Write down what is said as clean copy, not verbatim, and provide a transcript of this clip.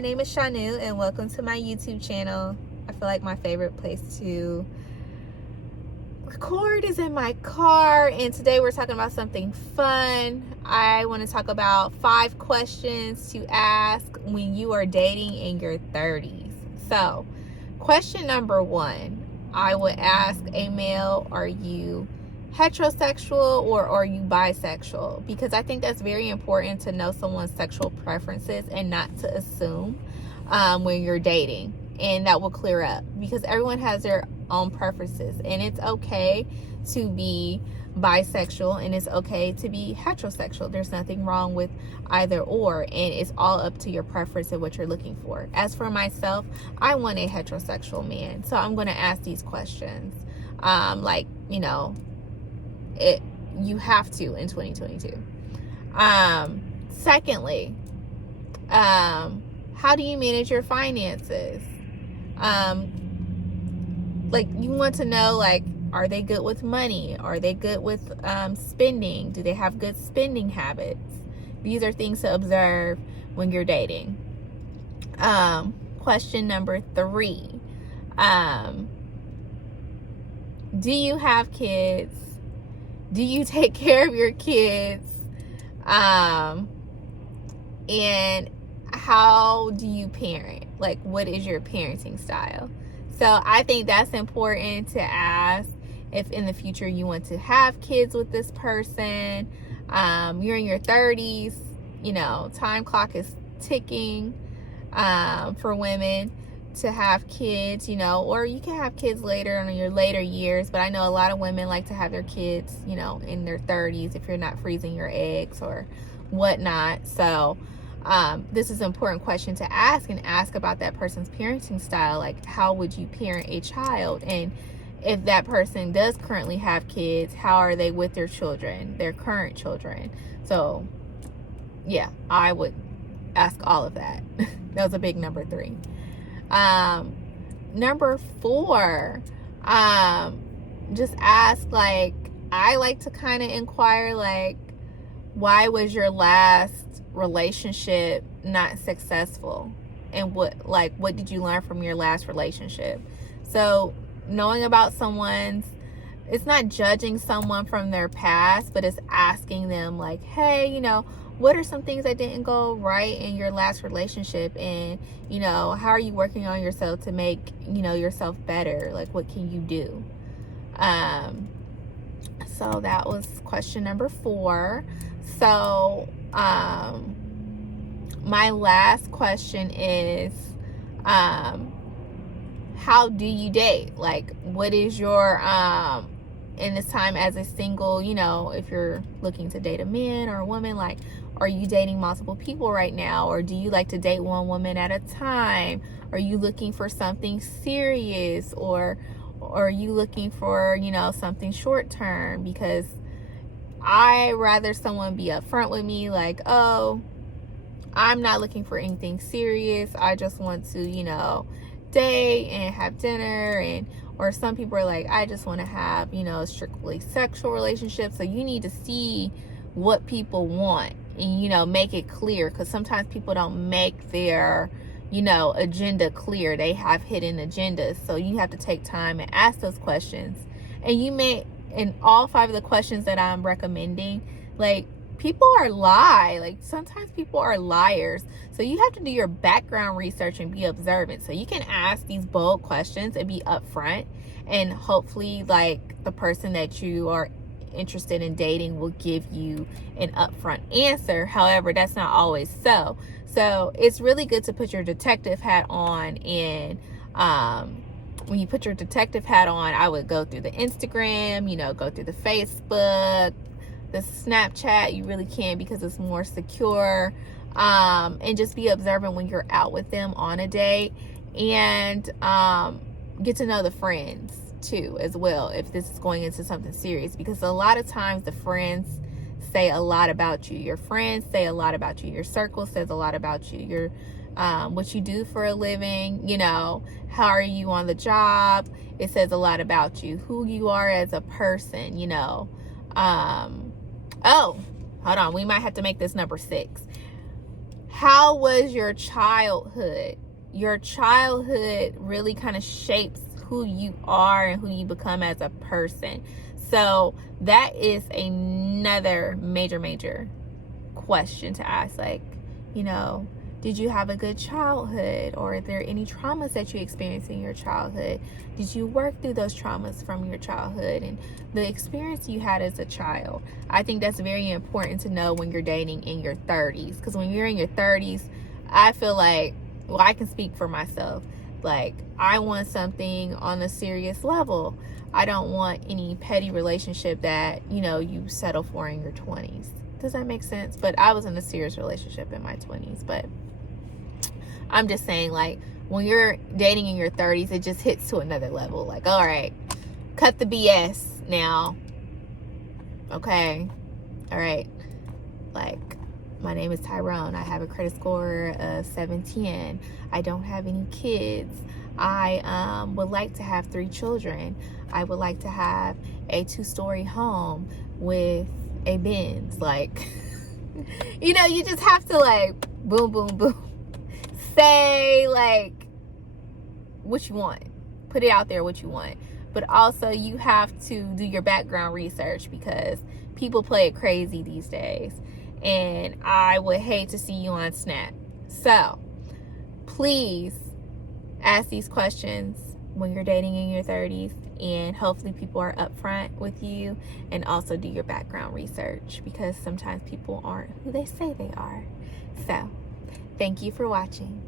my name is Shanu and welcome to my YouTube channel. I feel like my favorite place to record is in my car, and today we're talking about something fun. I want to talk about 5 questions to ask when you are dating in your 30s. So, question number 1, I would ask a male, are you heterosexual or are you bisexual? Because I think that's very important to know someone's sexual preferences and not to assume when you're dating, and that will clear up because everyone has their own preferences, and it's okay to be bisexual and it's okay to be heterosexual. There's nothing wrong with either or, and it's all up to your preference and what you're looking for. As for myself, I want a heterosexual man, so I'm going to ask these questions you have to in 2022. Secondly, how do you manage your finances? You want to know, are they good with money? Are they good with spending? Do they have good spending habits? These are things to observe when you're dating. Question number 3. Do you have kids? Do you take care of your kids? And how do you parent? What is your parenting style? So I think that's important to ask if in the future you want to have kids with this person. You're in your 30s, time clock is ticking for women to have kids, or you can have kids later in your later years, but I know a lot of women like to have their kids, in their 30s if you're not freezing your eggs or whatnot. So this is an important question to ask, and ask about that person's parenting style. How would you parent a child? And if that person does currently have kids, how are they with their children, their current children? So yeah, I would ask all of that. That was a big number 3. Number 4, just ask, I like to kind of inquire, why was your last relationship not successful? And what did you learn from your last relationship? So knowing about someone's, it's not judging someone from their past, but it's asking them hey, what are some things that didn't go right in your last relationship? And, how are you working on yourself to make, yourself better? What can you do? So that was question number 4. So, my last question is, how do you date? What is your, in this time as a single, if you're looking to date a man or a woman, are you dating multiple people right now? Or do you like to date one woman at a time? Are you looking for something serious? Or are you looking for, something short term? Because I rather someone be upfront with me, oh, I'm not looking for anything serious. I just want to, date and have dinner. Or some people are I just want to have, a strictly sexual relationship. So you need to see what people want and, make it clear. Because sometimes people don't make their, agenda clear. They have hidden agendas. So you have to take time and ask those questions. And you may, in all 5 of the questions that I'm recommending, people are sometimes people are liars. So you have to do your background research and be observant. So you can ask these bold questions and be upfront, and hopefully the person that you are interested in dating will give you an upfront answer. However, that's not always so. So it's really good to put your detective hat on, and when you put your detective hat on, I would go through the Instagram, go through the Facebook, the Snapchat. You really can, because it's more secure, and just be observant when you're out with them on a date, and get to know the friends too as well if this is going into something serious, because a lot of times the friends say a lot about you. Your friends say a lot about you. Your circle says a lot about you. Your what you do for a living, how are you on the job? It says a lot about you, who you are as a person. Oh, hold on, we might have to make this number 6. how was your childhood? Your childhood really kind of shapes who you are and who you become as a person. So that is another major question to ask. Like, you know, did you have a good childhood, or are there any traumas that you experienced in your childhood? Did you work through those traumas from your childhood and the experience you had as a child? I think that's very important to know when you're dating in your 30s, because when you're in your 30s, I feel like, well, I can speak for myself. Like, I want something on a serious level. I don't want any petty relationship that, you know, you settle for in your 20s. Does that make sense? But I was in a serious relationship in my 20s. But I'm just saying, like, when you're dating in your 30s, it just hits to another level. Like, all right, cut the BS now. Okay. All right. Like, my name is Tyrone. I have a credit score of 710. I don't have any kids. I would like to have 3 children. I would like to have a 2-story home with a Benz. Like, you know, you just have to, like, boom, boom, boom. Say, like, what you want. Put it out there what you want. But also, you have to do your background research, because people play it crazy these days. And I would hate to see you on Snap. So, please ask these questions when you're dating in your 30s. And hopefully people are upfront with you. And also do your background research, because sometimes people aren't who they say they are. So, thank you for watching.